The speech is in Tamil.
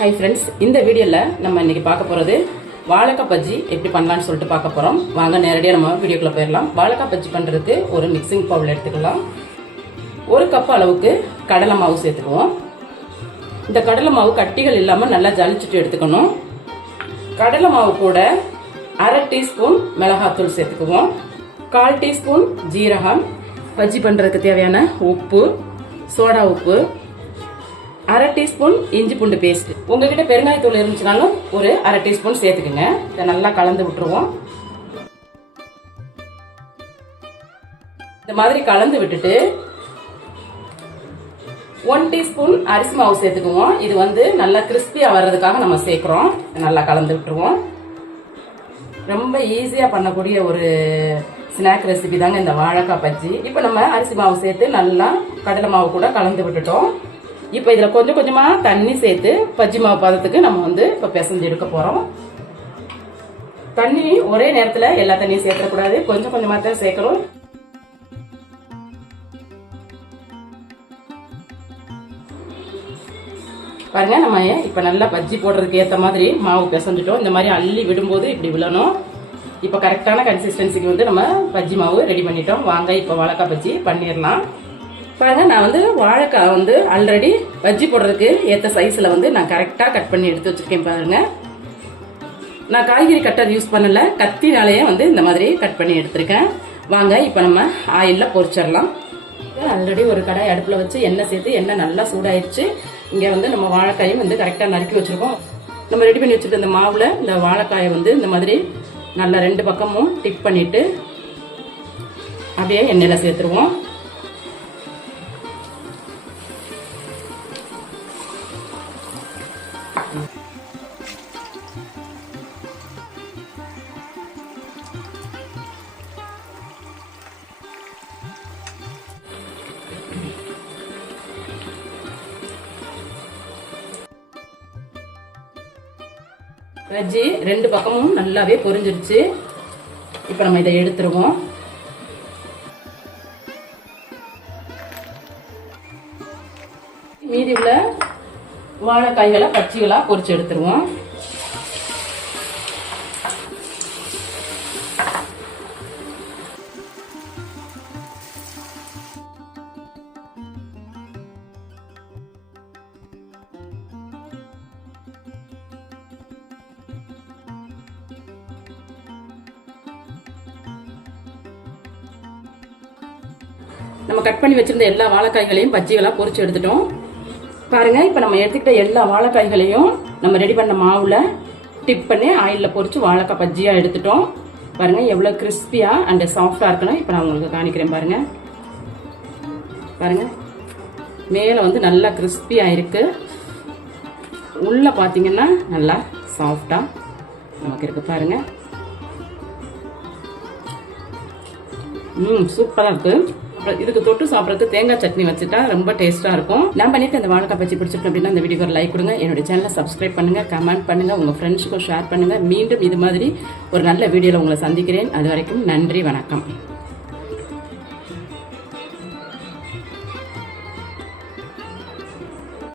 ஹை ஃப்ரெண்ட்ஸ் இந்த வீடியோவில் நம்ம இன்னைக்கு பார்க்க போகிறது வாழைக்காய் பஜ்ஜி எப்படி பண்ணலான்னு சொல்லிட்டு பார்க்க போகிறோம் வாங்க நேரடியாக நம்ம வீடியோக்குள்ளே போயிடலாம். வாழைக்காய் பஜ்ஜி பண்ணுறதுக்கு ஒரு மிக்சிங் பவுல் எடுத்துக்கலாம். ஒரு கப் அளவுக்கு கடலை மாவு சேர்த்துக்குவோம். இந்த கடலை மாவு கட்டிகள் இல்லாமல் நல்லா ஜலிச்சுட்டு எடுத்துக்கணும். கடலை மாவு கூட அரை டீஸ்பூன் மிளகாத்தூள் சேர்த்துக்குவோம். கால் டீஸ்பூன் ஜீரகம். பஜ்ஜி பண்ணுறதுக்கு தேவையான உப்பு சோடா உப்பு அரை டீஸ்பூன் இஞ்சி பூண்டு பேஸ்ட் உங்ககிட்ட பெருங்காயத்தூள் இருந்துச்சுனாலும் ஒரு அரை டீஸ்பூன் சேர்த்துக்குங்க. இதை நல்லா கலந்து விட்டுருவோம். இந்த மாதிரி கலந்து விட்டுட்டு ஒன் டீஸ்பூன் அரிசி மாவு சேர்த்துக்குவோம். இது வந்து நல்லா கிறிஸ்பியாக வர்றதுக்காக நம்ம சேர்க்குறோம். நல்லா கலந்து விட்டுருவோம். ரொம்ப ஈஸியாக பண்ணக்கூடிய ஒரு ஸ்நாக் ரெசிபி தாங்க இந்த வாழைக்காய் பஜ்ஜி. இப்போ நம்ம அரிசி மாவு சேர்த்து நல்லா கடலை மாவு கூட கலந்து விட்டுட்டோம். இப்போ இதில் கொஞ்சம் கொஞ்சமாக தண்ணி சேர்த்து பஜ்ஜி மாவு பதத்துக்கு நம்ம வந்து இப்போ பிசைஞ்சு எடுக்க போகிறோம் தண்ணி ஒரே நேரத்தில் எல்லா தண்ணியும் சேர்க்கக்கூடாது கொஞ்சம் கொஞ்சமாக தான் சேர்க்கணும். பாருங்க நம்ம இப்போ நல்லா பஜ்ஜி போடுறதுக்கு ஏற்ற மாதிரி மாவு பிசைஞ்சிட்டோம். இந்த மாதிரி அள்ளி விடும்போது இப்படி விழணும். இப்போ கரெக்டான கன்சிஸ்டன்சிக்கு வந்து நம்ம பஜ்ஜி மாவு ரெடி பண்ணிட்டோம். வாங்க இப்போ வாழைக்காய் பஜ்ஜி பண்ணிடலாம். பாருங்கள் நான் வந்து வாழைக்காய் வந்து ஆல்ரெடி பஜ்ஜி போடுறதுக்கு ஏற்ற சைஸில் வந்து நான் கரெக்டாக கட் பண்ணி எடுத்து வச்சுருக்கேன் பாருங்கள் நான் காய்கறி கட்டர் யூஸ் பண்ணலை கத்தினாலேயே வந்து இந்த மாதிரி கட் பண்ணி எடுத்திருக்கேன். வாங்க இப்போ நம்ம ஆயிலில் பொறிச்சிடலாம் ஆல்ரெடி ஒரு கடாய் அடுப்பில் வச்சு எண்ணெய் சேர்த்து எண்ணெய் நல்லா சூடாயிடுச்சு. இங்கே வந்து நம்ம வாழைக்காயும் வந்து கரெக்டாக நறுக்கி வச்சுருக்கோம். நம்ம ரெடி பண்ணி வச்சுருக்க இந்த மாவில் இந்த வாழைக்காயை வந்து இந்த மாதிரி நல்லா ரெண்டு பக்கமும் டிப் பண்ணிவிட்டு அப்படியே எண்ணெயில் சேர்த்துருவோம். பஜ்ஜி ரெண்டு பக்கமும் நல்லாவே பொரிஞ்சிருச்சு. இப்போ நம்ம இதை எடுத்துருவோம். மீதி உள்ள வாழைக்காய்களை பச்சிகளா பொரிச்சு எடுத்துருவோம். நம்ம கட் பண்ணி வச்சிருந்த எல்லா வாழைக்காய்களையும் பஜ்ஜிகளாக பொறிச்சு எடுத்துட்டோம். பாருங்க இப்போ நம்ம எடுத்துக்கிட்ட எல்லா வாழைக்காய்களையும் நம்ம ரெடி பண்ண மாவுல டிப் பண்ணி ஆயிலில் பொறிச்சு வாழைக்காய் பஜ்ஜியாக எடுத்துட்டோம். பாருங்க எவ்வளோ கிறிஸ்பியாக அண்ட் சாஃப்டாக இருக்கணும் இப்போ நான் உங்களுக்கு காணிக்கிறேன் பாருங்க. பாருங்க மேலே வந்து நல்லா கிறிஸ்பியாக இருக்கு. உள்ள பார்த்தீங்கன்னா நல்லா சாஃப்டாக நமக்கு இருக்கு பாருங்க. ம் சூப்பராக இருக்குது அப்புறம் இதுக்கு தொட்டு சாப்பிட்றதுக்கு தேங்காய் சட்னி வச்சுட்டா ரொம்ப டேஸ்ட்டாக இருக்கும். நான் பண்ணிட்டு இந்த வாழைக்காய் பச்சி பிடிச்சிருக்கோம் அப்படின்னா இந்த வீடியோக்கு ஒரு லைக் கொடுங்க. என்னோட சேனலை சப்ஸ்கிரைப் பண்ணுங்க கமெண்ட் பண்ணுங்க உங்க ஃப்ரெண்ட்ஸுக்கும் ஷேர் பண்ணுங்க. மீண்டும் இது மாதிரி ஒரு நல்ல வீடியோவில் உங்களை சந்திக்கிறேன். அது வரைக்கும் நன்றி வணக்கம்.